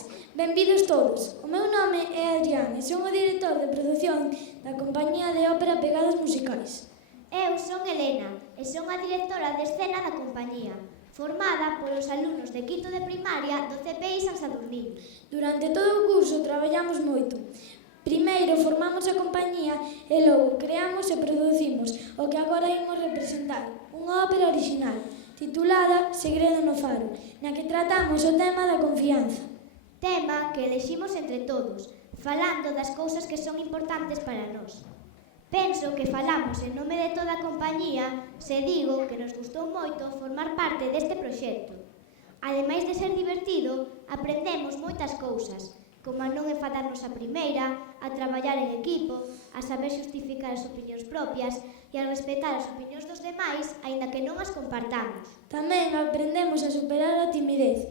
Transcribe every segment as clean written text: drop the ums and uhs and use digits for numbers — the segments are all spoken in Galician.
tardes, benvidos todos. O meu nome é Adrián e son o director de produción da compañía de ópera Pegadas Musicais. Eu son Elena e son a directora de escena da compañía, formada polos alumnos de quinto de primaria do CPI San Sadurniño. Durante todo o curso traballamos moito. Primeiro formamos a compañía e logo creamos e producimos o que agora imos representar, unha ópera orixinal, titulada Segredo no Faro, na que tratamos o tema da confianza. Tema que eleximos entre todos, falando das cousas que son importantes para nós. Penso que falamos en nome de toda a compañía se digo que nos gustou moito formar parte deste proxecto. Ademais de ser divertido, aprendemos moitas cousas, como a non enfadarnos a primeira, a traballar en equipo, a saber xustificar as opinións propias e a respetar as opinións dos demais, aínda que non as compartamos. Tamén aprendemos a superar a timidez,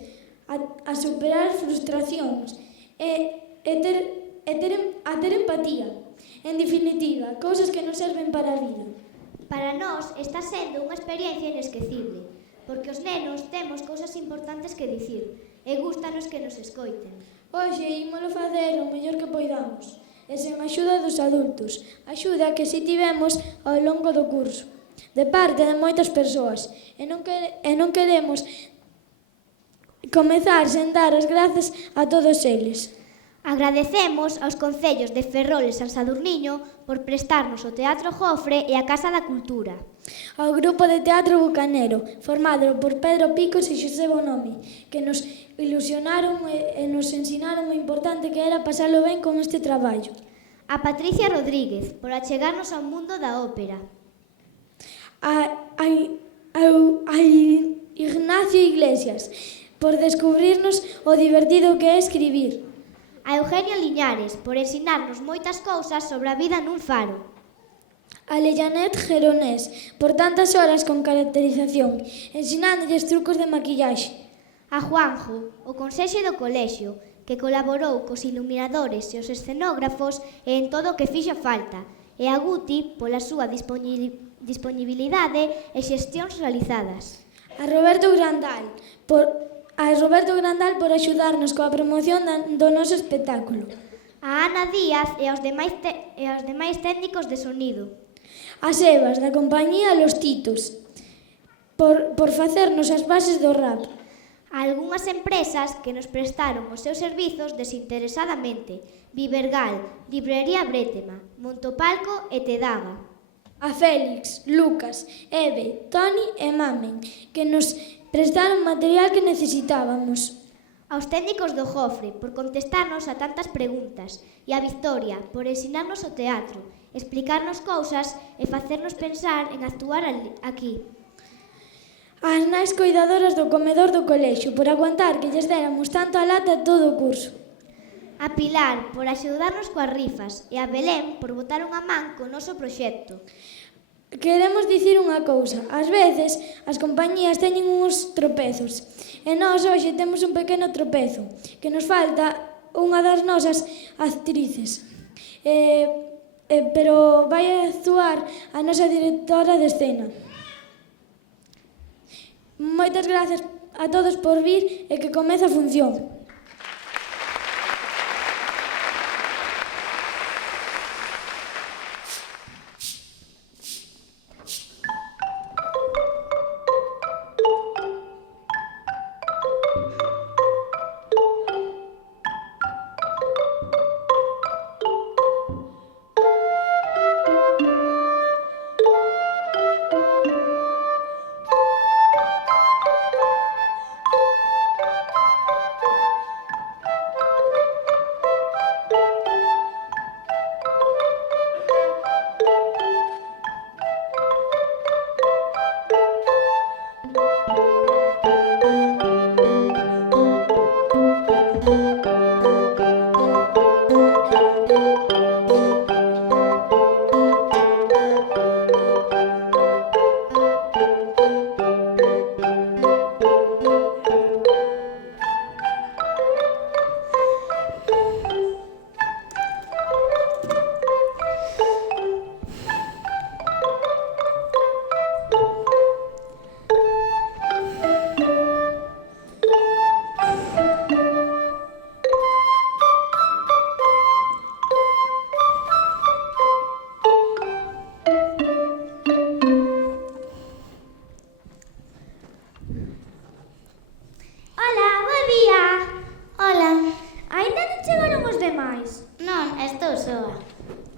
a superar as frustracións e ter empatía. En definitiva, cousas que nos serven para a vida. Para nós está sendo unha experiencia inesquecible, porque os nenos temos cousas importantes que dicir e gústanos que nos escoiten. Hoxe ímolo facer o mellor que poidamos, e sen axuda dos adultos, axuda que si tivemos ao longo do curso, de parte de moitas persoas, e non queremos comezar sen dar as grazas a todos eles. Agradecemos aos concellos de Ferrol e San Sadurniño por prestarnos o Teatro Jofre e a Casa da Cultura. Ao grupo de teatro Bucanero, formado por Pedro Picos e Xosé Bonomi, que nos ilusionaron e nos ensinaron o importante que era pasalo ben con este traballo. A Patricia Rodríguez, por achegarnos ao mundo da ópera. A Ignacio Iglesias, por descubrirnos o divertido que é escribir. A Eugenio Liñares, por ensinarnos moitas cousas sobre a vida nun faro. A Lellanet Geronés, por tantas horas con caracterización, ensinándolles trucos de maquillaxe. A Juanjo, o conserxe do colexio, que colaborou cos iluminadores e os escenógrafos e en todo o que fixo falta, e a Guti, pola súa disponibilidade e xestións realizadas. A Roberto Grandal, por axudarnos coa promoción do noso espectáculo. A Ana Díaz e aos demais técnicos de sonido. A Sebas, da compañía Los Titos, por facernos as bases do rap. A algunhas empresas que nos prestaron os seus servizos desinteresadamente. Vivergal, Librería Brétema, Montopalco e Tedaga. A Félix, Lucas, Eve, Toni e Mamen, que nos prestaron material que necesitábamos. Aos técnicos do Jofre, por contestarnos a tantas preguntas, e a Victoria, por ensinarnos o teatro, explicarnos cousas e facernos pensar en actuar aquí. As nais coidadoras do comedor do colexio, por aguantar que lles déramos tanto a lata todo o curso. A Pilar, por axudarnos coas rifas, e a Belén, por botar unha man co noso proxecto. Queremos dicir unha cousa, ás veces as compañías teñen uns tropezos e nós hoxe temos un pequeno tropezo, que nos falta unha das nosas actrices. Pero vai actuar a nosa directora de escena. Moitas gracias a todos por vir e que comece a función. máis? Non, estou soa.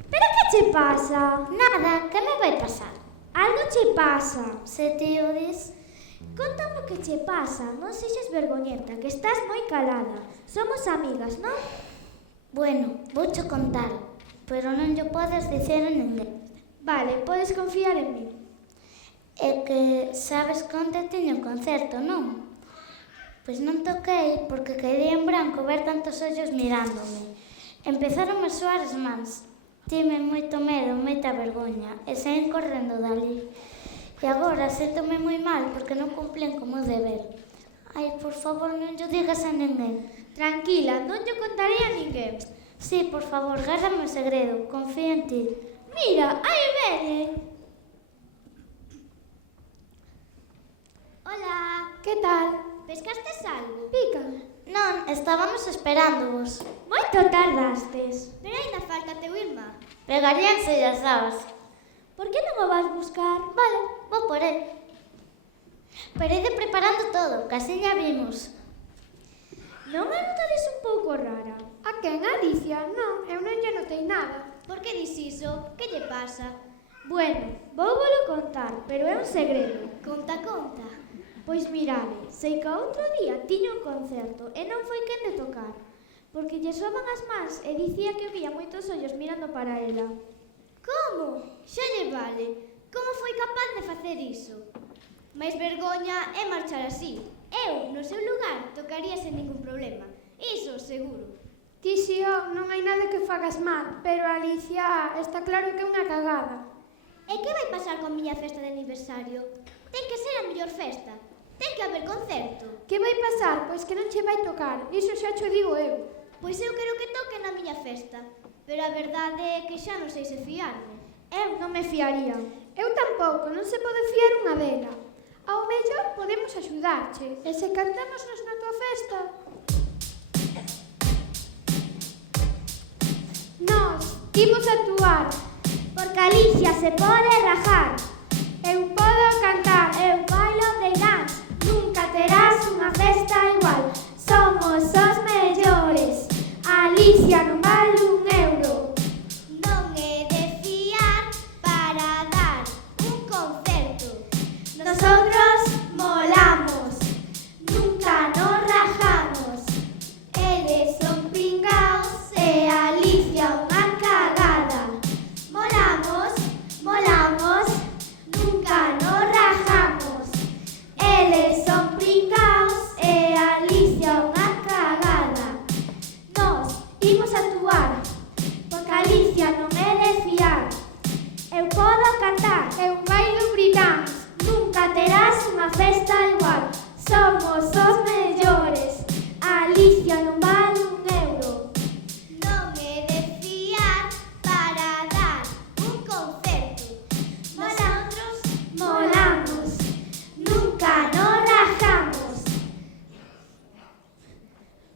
Pero que che pasa? Nada, que me vai pasar? Algo che pasa. Se ti o dis... Contame o que che pasa, non sexes vergoñenta, que estás moi calada. Somos amigas, non? Bueno, voucho contar, pero non llo podes dicer a ninguén. Vale, podes confiar en mí. É que sabes que onte tiño un concerto, non? Pois non toquei porque quedei en branco ver tantos ollos mirándome. Empezaron a soar as mans. Tive moito medo, moita vergoña e saín correndo dali. E agora séntome moi mal porque non cumplen como deber. Ai, por favor, non llo digas a ninguén. Tranquila, non llo contarei a ninguén. Sí, por favor, gárrame o segredo, confío en ti. Mira, aí veñen. Hola, Que tal? pescastes algo? Pica. Non, estábamos esperándovos. Moito tardastes. Pero aínda falta teu irmá. Pegaríanse as sabas. Por que non o vas buscar? Vale, vou por él. Pero ide preparando todo, que así ya vimos. Non a notades un pouco rara? A quen, Alicia? Non, eu non lle notei nada. Por que dis iso? Que lle pasa? Bueno, volo contar, pero é un segredo. Conta, conta. Pois mirade, sei que outro día tiña un concerto e non foi quen de tocar, porque lle soaban as mans e dicía que vía moitos ollos mirando para ela. Como? Xa lle vale. Como foi capaz de facer iso? Mais vergoña é marchar así. Eu, no seu lugar, tocaría sen ningún problema. Iso, seguro. Ti, Xio, non hai nada que fagas mal, pero Alicia está claro que é unha cagada. E que vai pasar con miña festa de aniversario? Ten que ser a mellor festa. Ten que haber concerto. Que vai pasar? Pois que non che vai tocar, iso xa cho digo eu. Pois eu quero que toque na miña festa. Pero a verdade é que xa non sei se fiarme. Eu non me fiaría. Eu tampouco, non se pode fiar unha dela. Ao mellor podemos axudarche. E se cantámonos na tua festa? Nós imos actuar. Porque Alicia se pode rajar. Eu podo cantar. Eu bailo de dance. Nunca terás unha festa igual. Somos os mellores. Alicia non vale un euro. Non é de fiar para dar un concerto. Nosotros molamos. Nunca nos rajamos. Eles son pringaos e Alicia unha cagada. Molamos, molamos. Nunca nos rajamos. Eles son pringaos e Alicia unha cagada. Nós imos actuar, porque Alicia non é de fiar. Eu podo cantar, Eu bailo breakdance. nunca terás unha festa igual. Somos os mellores, Alicia non vale un euro. Non é de fiar para dar un concerto. Nosotros molamos, nunca nos rajamos.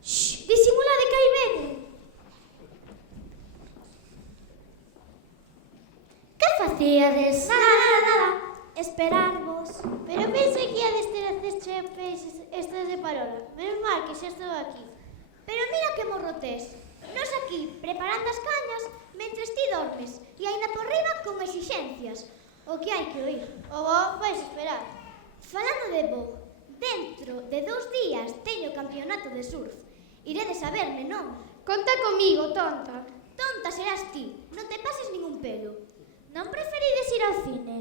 Shhh, disimula de que aí veñen. Que facíades? Nada, esperarvos. Pero pensei que iades ter a cesta de peixes estas de parola. Menos mal que xa estou aquí. Pero mira que morrotés. Nos aquí, preparando as cañas, mentres ti dormes. E aínda por riba con exixencias. O que hai que oír. O bo vais esperar. Falando de bo, dentro de 2 días teño campeonato de surf. Iredes a verme, non? Conta comigo, tonta. Tonta serás ti. Non te pases ningún pelo. Non preferides ir ao cine?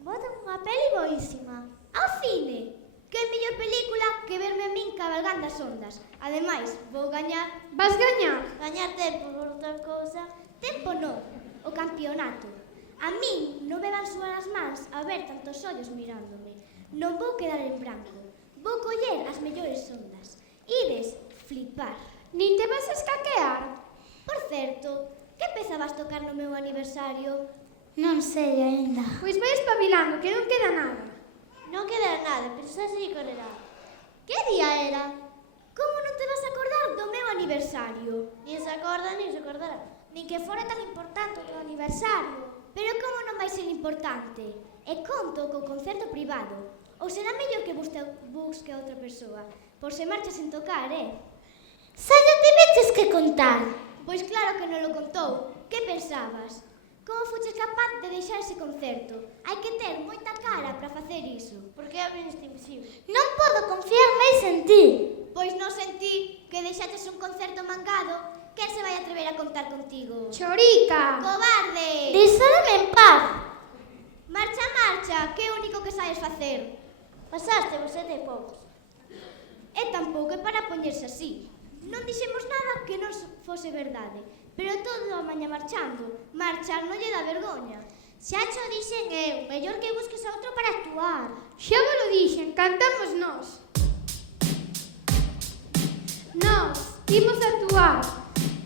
Botan unha peli boísima. Ao cine. Que mellor película que verme a min cabalgando as ondas. Ademais, vou gañar. Vas gañar? Gañar tempo por outra cousa. Tempo non, o campeonato. A min non me van suar as mans a ver tantos ollos mirándome. Non vou quedar en branco. Vou coller as mellores ondas. Ides flipar. Nin te vas escaquear? Por certo, que peza vas tocar no meu aniversario? Non sei aínda. Pois vai espabilando, que non queda nada. Non queda nada, pero xa sei con era. Que día era? Como non te vas a acordar do meu aniversario? Nin se acorda, nin se acordará. Nin que fora tan importante o teu aniversario. Pero como non vai ser importante? E conto co concerto privado. Ou será mellor que busque a outra persoa? Por se marcha sen tocar, Xa lle tiveches que contar. Pois claro que non lo contou. Que pensabas? Como fuches capaz de deixar ese concerto? Hai que ter moita cara para facer iso. Porque é ben invisible. Non podo confiar máis en ti. Pois non sentí que deixaches un concerto mangado. Quen se vai atrever a contar contigo? Chorica! Cobarde! Deixademe en paz. Marcha, marcha, que é o único que sabes facer. Pasaste vos 7 e poucos. E tampouco é para poñerse así. Non dixemos nada que non fose verdade, pero todo a maña marchando. Marchar non lle dá vergoña. Xa cho dixen eu, mellor que busques a outro para actuar. Xa vos lo dixen, cantamos nós. Nós imos actuar.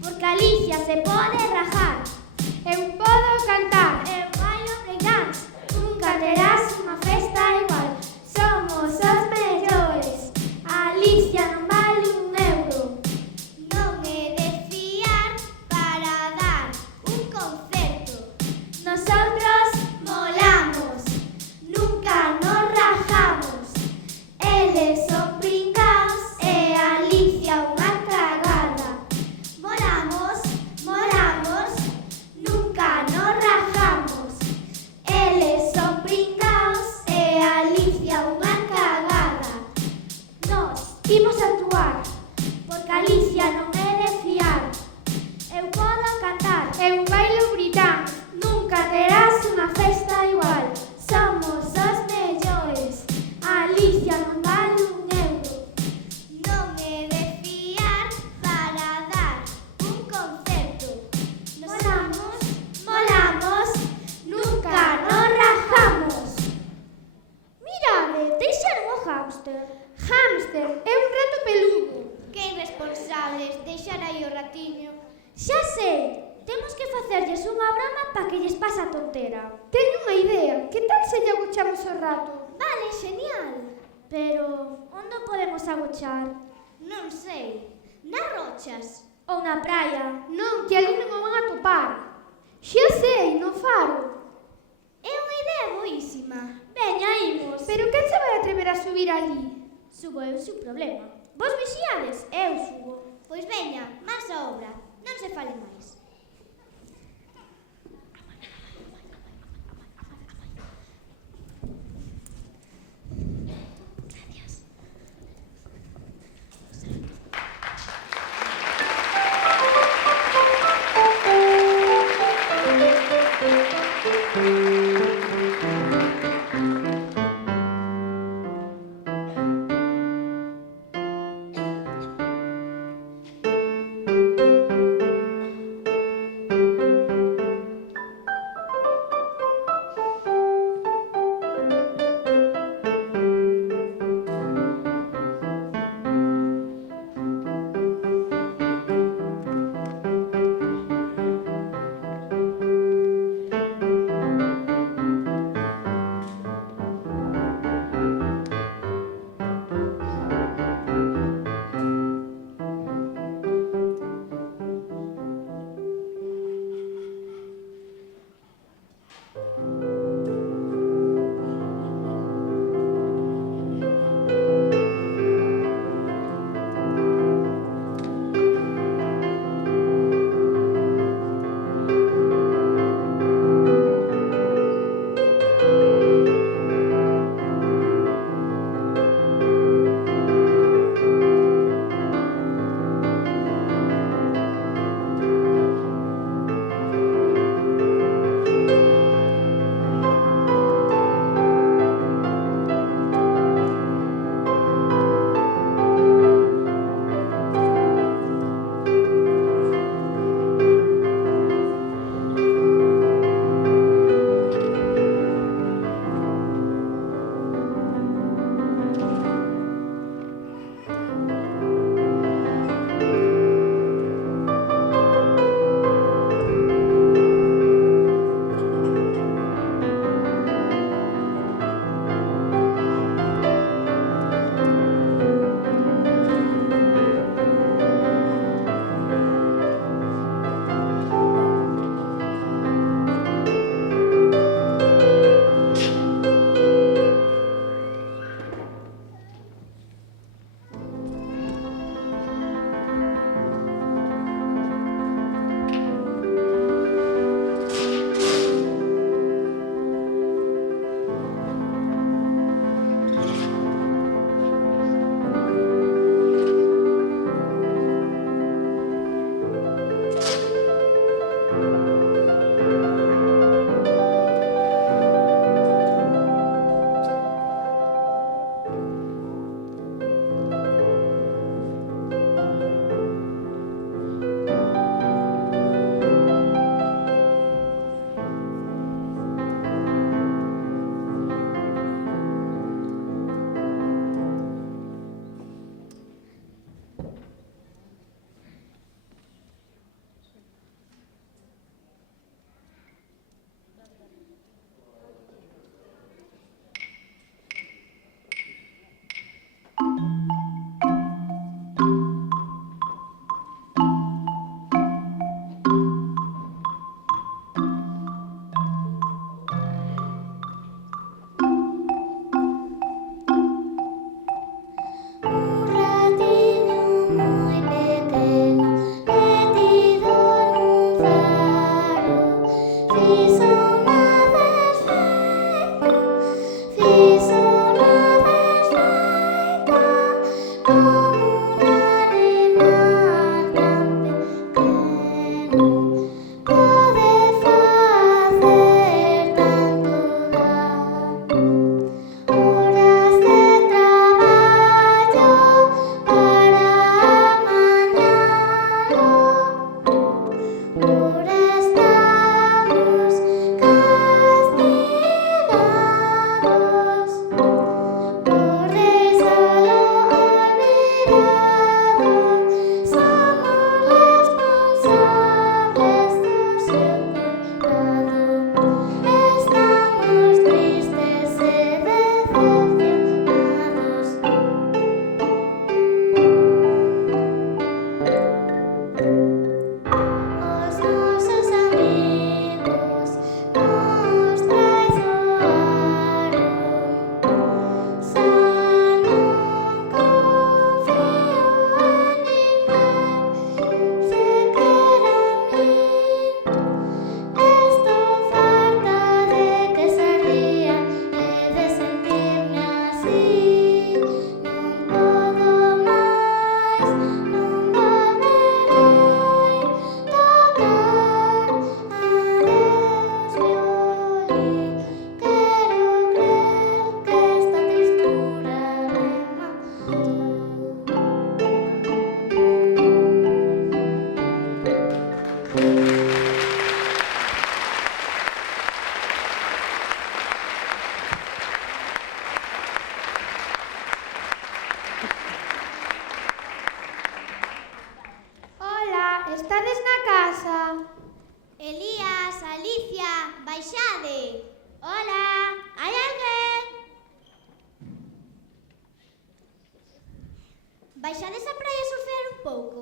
Porque Alicia se pode rajar. Eu podo cantar. Eu bailo breakdance. Nunca terás unha festa igual. Somos os mellores. Alicia non vale un euro. Non é de fiar para dar un concerto. Nosotros molamos. Nunca nos rajamos. Eles son pringaos e Alicia unha cagada. Molamos, molamos. Nunca nos rajamos. Eles son pringaos e Alicia unha cagada. Nós imos actuar, porque Alicia non é de fiar. Eu podo cantar, Eu bailo britán. nunca terás unha festa igual. Somos os mellores, Alicia non vale un euro. Non é de fiar para dar un concerto. Molamos, molamos, nunca nos rajamos. Mirade, deixaron o hámster. Hámster é un rato peludo. Que irresponsables, deixar aí o ratiño. Xa sei, temos que facerlles unha broma para que lles pase a tontera. Teño unha idea. Que tal se lle agochamos o rato? Vale, genial. Pero, onde podemos agochar? Non sei. Nas rochas? Ou na praia? Non, que ali non o van a topar. Xa sei, no faro. É unha idea boísima. Veña, imos. Pero quen se vai atrever a subir ali? Subo eu sin problema. Vos vixiades? Eu subo. Pois veña, máis a obra. Non se fale máis. estades na casa. Elías, Alicia, baixade. Hola, hai alguén? Baixades a praia a surfear un pouco.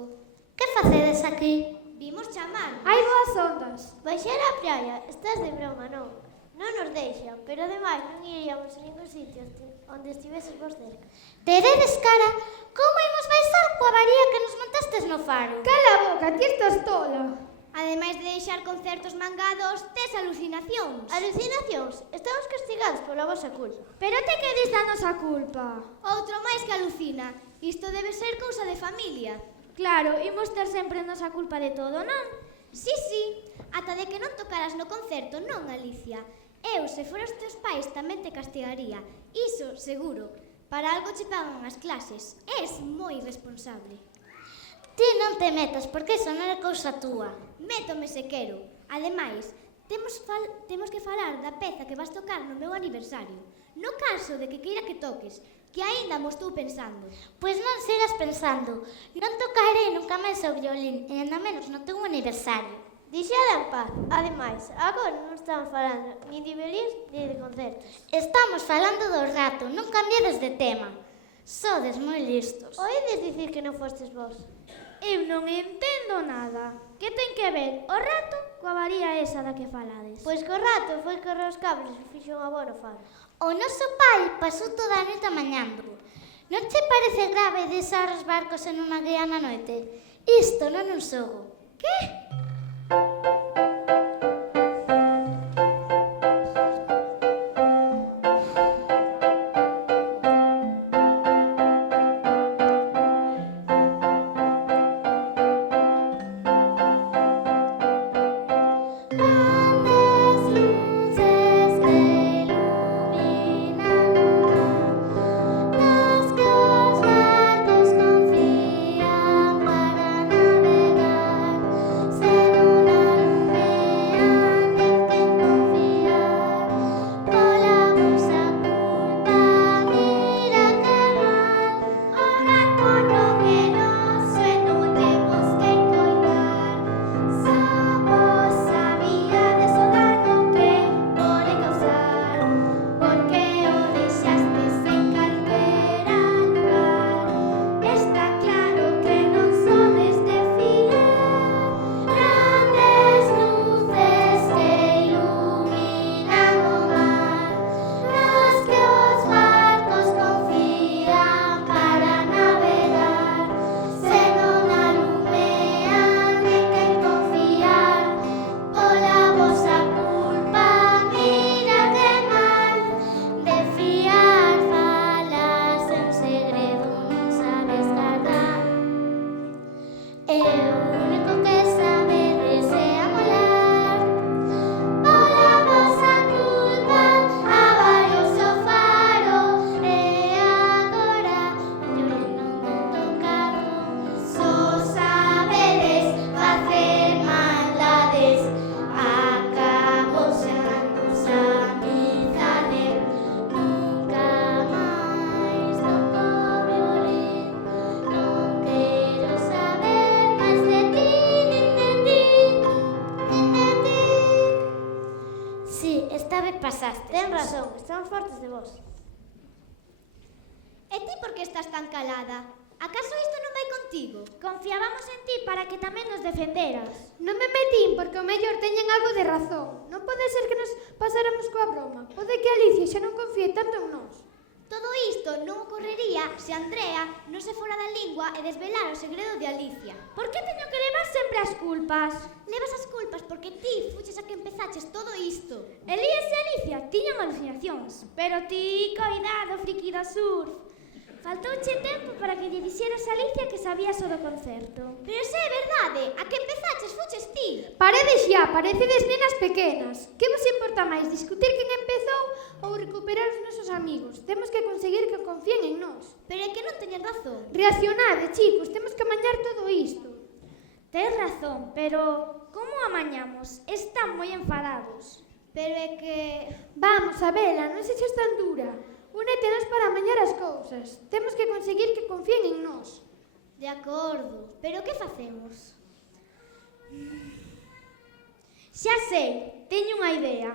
Que facedes aquí? Vimos chamar. Hai boas ondas. Baixar á praia, estás de broma, non? Non nos deixan, pero ademais non iríamos a ningún sitio onde estiveses vos cerca. Teredes cara, como imos baixar coa avaría que nos montastes no faro? Cala a boca, ti estás tola. Ademais de deixar concertos mangados, tes alucinacións. Alucinacións, estamos castigados pola vosa culpa. Pero te que dis da nosa culpa. Outro máis que alucina. Isto debe ser cousa de familia. Claro, imos ter sempre a nosa culpa de todo, non? Sí, ata de que non tocaras no concerto, non, Alicia. Eu, se fora os teus pais, tamén te castigaría. Iso, seguro. Para algo che pagan as clases. És moi responsable. Ti non te metas, porque iso non é cousa túa. Métome se quero. Ademais, temos que falar da peza que vas tocar no meu aniversario. No caso de que queira que toques, que aínda mo estou pensando. Pois non sigas pensando. Non tocarei nunca máis o violín, e ainda menos no teu aniversario. Deixada en paz. Ademais, agora non estamos falando ni de violíns ni de concertos. Estamos falando do rato, non cambiedes de tema. Sodes moi listos. Oídes dicir que non fostes vos? Eu non entendo nada. Que ten que ver o rato coa avaría esa da que falades? Pois co rato foi correr os cables e fixo un abono faro. O noso pai pasou toda a noite amañando. Non che parece grave deixar os barcos en unha guía na noite? Isto non é un xogo. Que? pasaste. Ten razón, estamos fortes de vos. E ti por que estás tan calada? Acaso isto non vai contigo? Confiábamos en ti para que tamén nos defenderas. Non me metín porque o mellor teñen algo de razón. Non pode ser que nos pasáramos coa broma. Pode que Alicia xa non confíe tanto en nós. Todo isto non ocorrería se Andrea non se fora da lingua e desvelara o segredo de Alicia. Por que teño que levar sempre as culpas? Levas as culpas porque ti fuches a que empezaches todo isto. Elías e Alicia tiñan alucinacións, pero ti, coidado, friki do surf. Faltouche tempo para que lle dixeras a Alicia que sabías o do concerto. Pero se é verdade, a que empezaches fuches ti. Paredes xa, parecedes nenas pequenas. Que vos importa máis, discutir quen empezou ou recuperar os nosos amigos? Temos que conseguir que confíen en nós. Pero é que non teñes razón. Reaccionade, chicos, temos que amañar todo isto. Tes razón, pero como amañamos? Están moi enfadados. Pero é que... Vamos, Abela, non sexas tan dura. Únetenos para amañar as cousas. Temos que conseguir que confíen en nós. De acordo, pero que facemos? Xa sei, teño unha idea.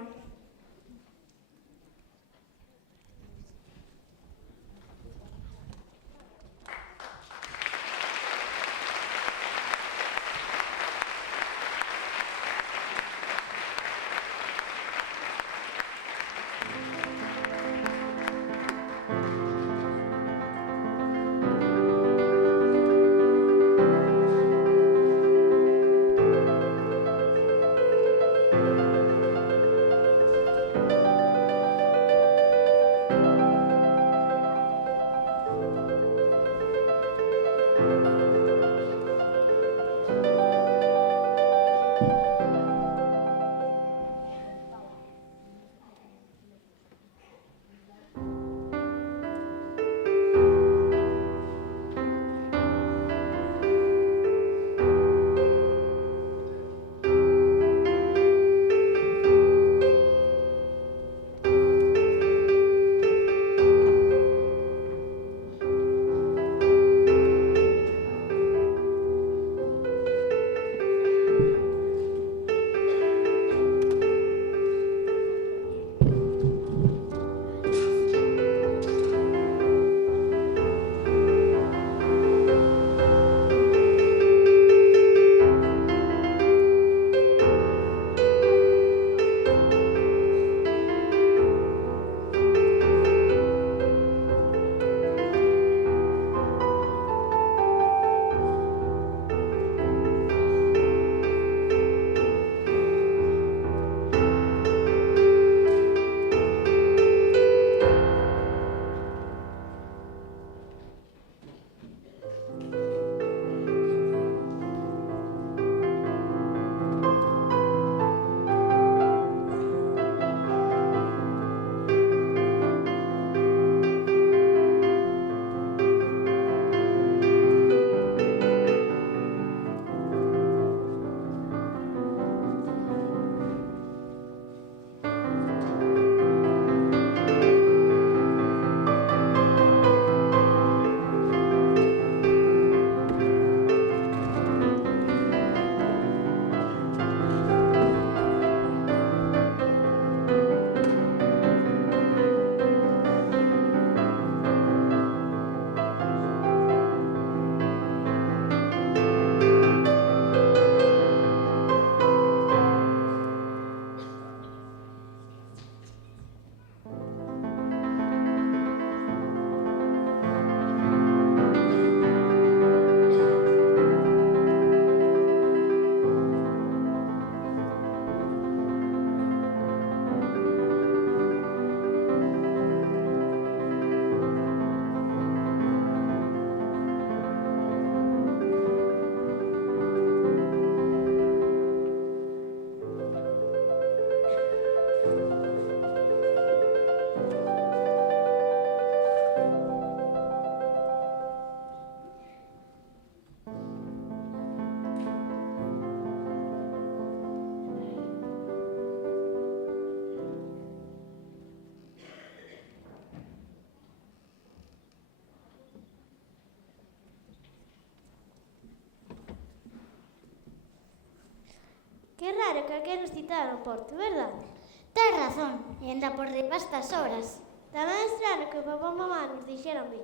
Que raro que alguén nos citara no porto, verdade? Tes razón, e anda por riba estas horas. Tamén é estranho que o papá e mamá nos dixeran vir.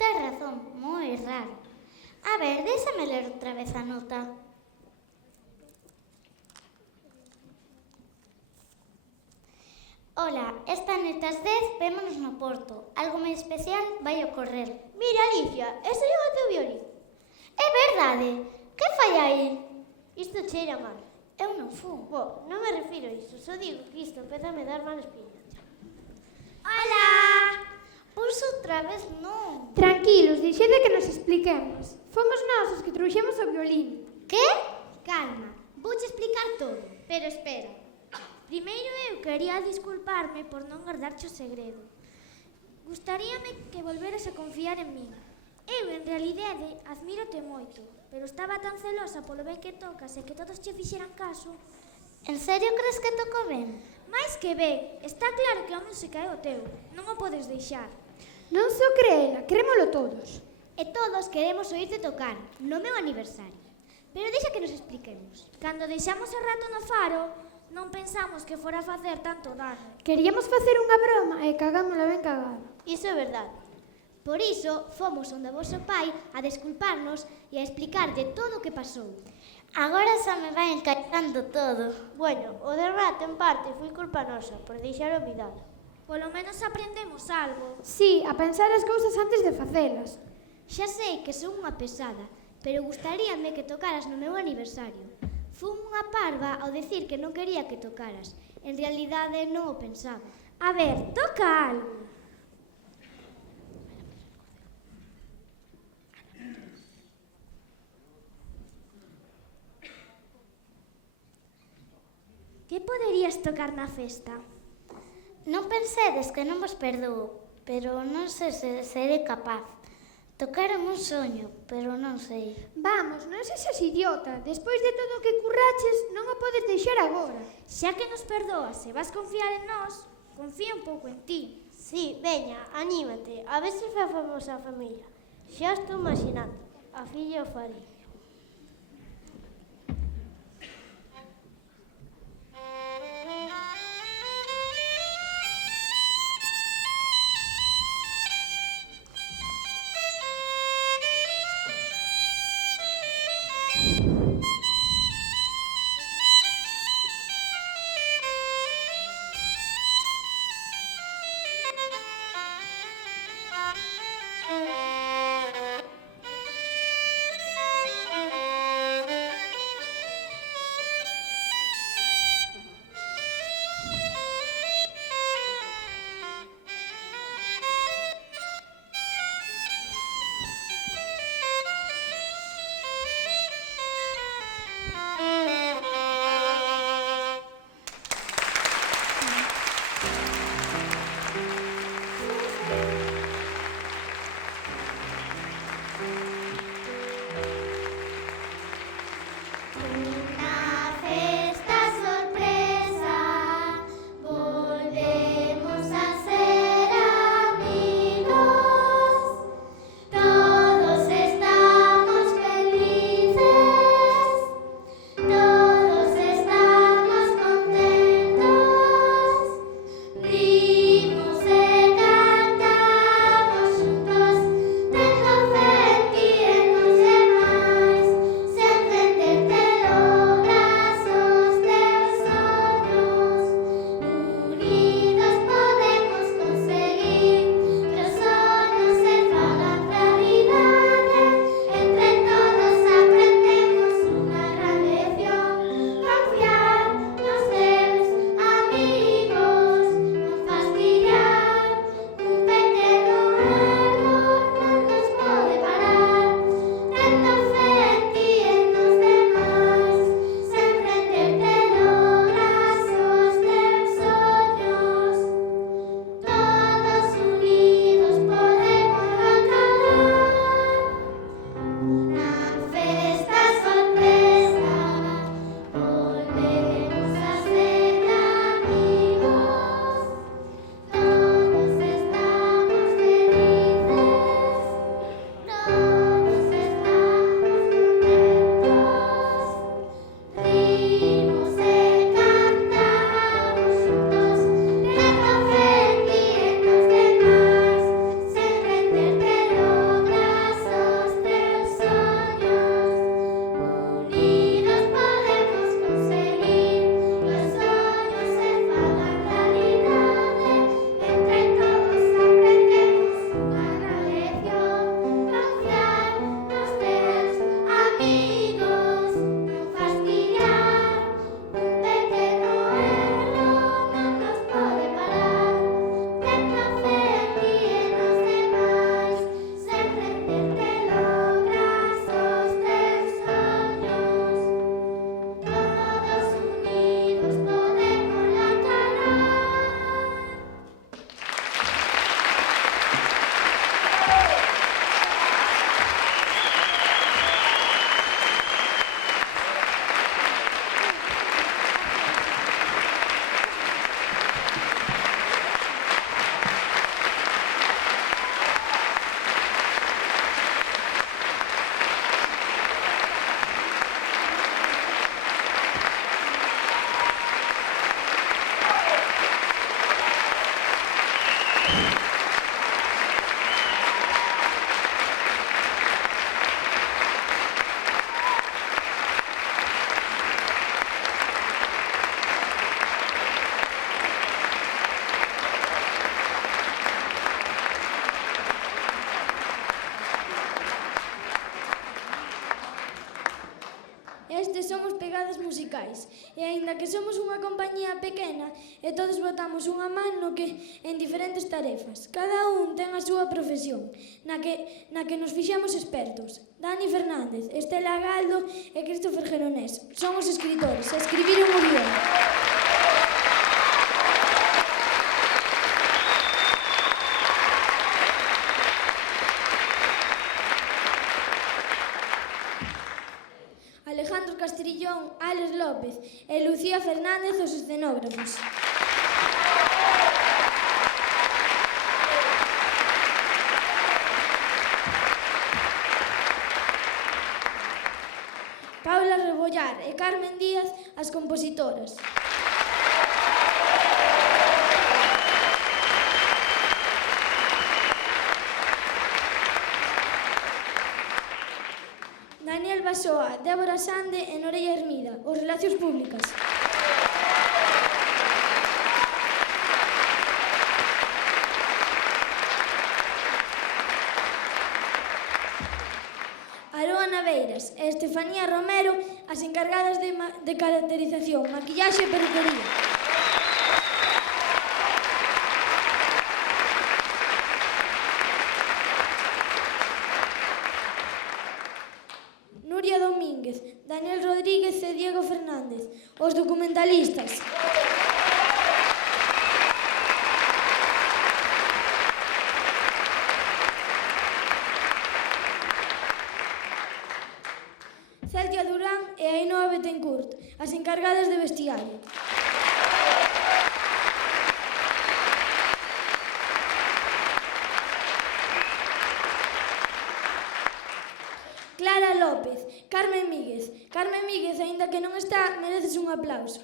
Tes razón, moi raro. A ver, déxame ler outra vez a nota. Ola, esta noite ás 10 vémonos no Porto. Algo moi especial vai ocorrer. Mira, Alicia, ese é o teu violín. É verdade? Que fai aí? Isto cheira mal. Eu non fumo. Bo, non me refiro a iso, só digo que isto empeza a me dar mala espina. Ola! Pois outra vez non. Tranquilos, deixede que nos expliquemos. Fomos nós os que trouxemos o violín. Que? Calma, vouche explicar todo, pero espera. Primeiro eu quería disculparme por non guardarche o segredo. Gustaríame que volveras a confiar en min. Eu, en realidade, admírote moito, pero estaba tan celosa polo ben que tocas e que todos che fixeran caso. En serio crees que toco ben? Mais que ben, está claro que a música é o teu, non o podes deixar. Non só creela, crémolo todos. E todos queremos oírte tocar, no meu aniversario. Pero deixa que nos expliquemos. Cando deixamos a rato no faro, Non pensamos que fora a facer tanto dano. Queríamos facer unha broma e cagámola ben cagada. Iso é verdade. Por iso, fomos onde o voso pai a desculparnos e a explicarlle todo o que pasou. Agora xa me vai encaixando todo. Bueno, o de rato en parte foi culpa nosa por deixar olvidado. Polo menos aprendemos algo. Sí, a pensar as cousas antes de facelas. Xa sei que son unha pesada, pero gustaríame que tocaras no meu aniversario. Fun unha parva ao decir que non quería que tocaras. En realidade non o pensaba. A ver, toca algo. Que poderías tocar na festa? Non pensedes que non vos perdoo, pero non sei se serei capaz. Tocaron un soño, pero non sei. Vamos, non sexas idiota. Despois de todo o que curraches, non o podes deixar agora. Xa que nos perdoas e vas confiar en nós, confía un pouco en ti. Sí, veña, anímate, a ver se facemos a familia. Xa estou imaginando, a filla o faría. Sen prendértelo pegadas musicais. E aínda que somos unha compañía pequena e todos botamos unha man en diferentes tarefas. Cada un ten a súa profesión, na que nos fixemos expertos. Dani Fernández, Estela Galdo e Christopher Geronés son os escritores, escribiron o guión. Alejandro Castrillón, Alex López e Lucía Fernández os escenógrafos. Paula Rebollar e Carmen Díaz as compositoras. Daniel Basoa, Débora Sande e Noreia Hermida, os Relacións Públicas. Aroa Naveiras e Estefanía Romero, as encargadas de caracterización, maquillaxe e peluquería. Nuria Domínguez, Daniel Rodríguez e Diego Fernández, os documentalistas. Celtia Durán e Ainhoa Betancourt, as encargadas de vestiario. Clara López, Carmen Míguez. Carmen Míguez, aínda que non está, mereces un aplauso.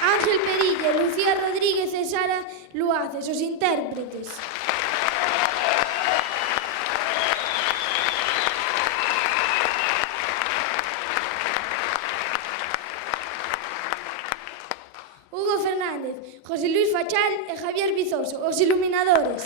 Ángel Perilla, Lucía Rodríguez e Sara Luaces, os intérpretes. Hugo Fernández, José Luis Fachal e Javier Vizoso, os iluminadores.